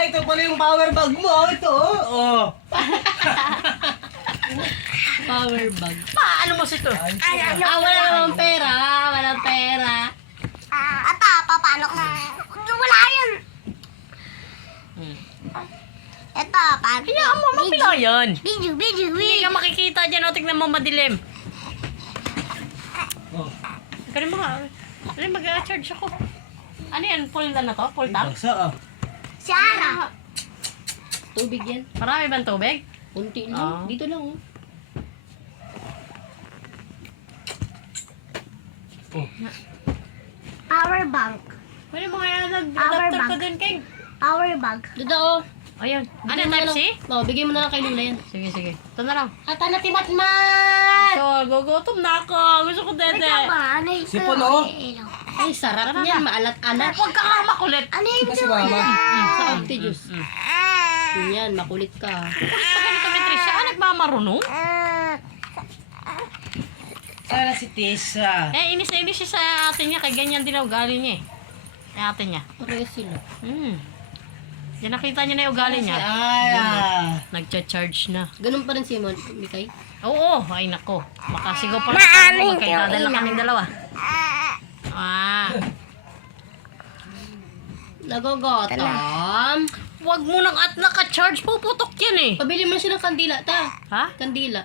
Ay, ito pala yung power bag mo. Ito, oh. Power bag. Paano mo sito? Wala namang pera. Walang pera. Paano ko? Wala yan. Ito, paano? Kaya mo mapila yan. Video. Hindi ka makikita dyan o tignan mo madilim. Oh. Ganun mo nga. Dali mag-charge ako. Ano yan? Full na to? Full tank? Basa, ah. Si Ana. Tubig yan. Marami bang tubig? Kunti Ah. lang. Dito lang, oh. Oh. Power bank. Pwede mo kaya Power nag-adapter ka bank. din, King. Power bank. Dito, oh. Ayun. Ano, Bigyan mo na type C? lang. Oh, bigyan mo na lang kay Lula yan. Sige. Ito na lang. Ata na timatmat! So, gugutom na ako. Gusto ko dede. Ano yung Sipon, oh. Ay, sarap niyan. Maalat-alat. Huwag ka nga makulit. Ano yung Kasi mama. Sa Ate Diyos. Yan, makulit ka. Kulit pa ganito ni Tricia. Ah, nagmamarunong? Sana si Tessa. Inis na inis siya sa ate niya. Kaya ganyan din ang ugali niya eh. Ay, ate niya. Parehas sila. Yan, nakita niya na yung ugali niya. Ay, Nagcha-charge na. Ganun pa rin si Mikay. Oo, ay nako. Baka sigaw pa lang. Magkadala kaming dalawa. Nagogotom. Wag mo nang at naka-charge. Puputok yan eh. Pabili mo siya ng kandila, ta. Ha? Kandila.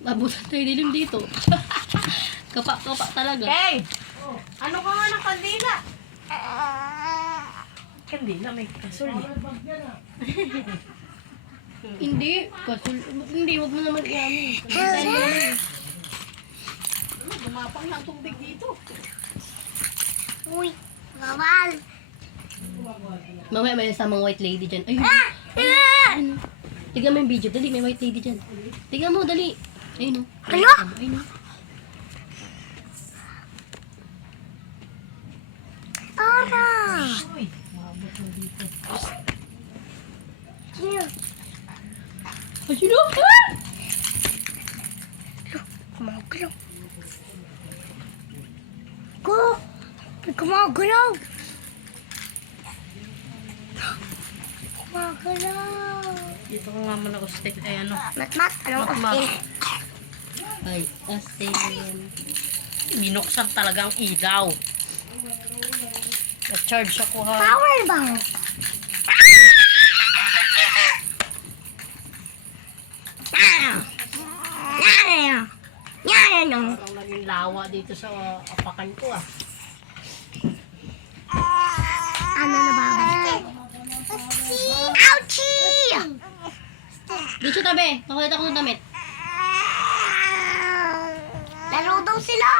Mabutan tayo dilim dito. Kapak-kapak talaga. Kay! Ano ka nga ng kandila? Kandila, may kasol eh. Hindi. Hindi, wag mo naman i-ano. Kandilan mo naman. Gumapang ng tubig dito. Uy, bawal. Mamaya may samang white lady dyan. Ayun. Ayun. Tignan mo yung video. Dali, may white lady dyan. Tignan mo, dali. Ayun o. Ano? Ayun o. Tara. Uy, mabot mo dito. Here. Ayun o. Kumagalaw. Go. Kumagalaw. Kumagalaw. Dito ko nga muna ko stick. Ay ano. Matmat, anong Matmat. ustin? Ay, asin. Binuksan talaga ang ilaw. Na-charge ako ha. Power bank. Yan. Parang naging lawa dito sa apakan ko ah. Ano na babalik? Ouchie! Dito tabi. Nakulit ako ng damit. Laro daw sila.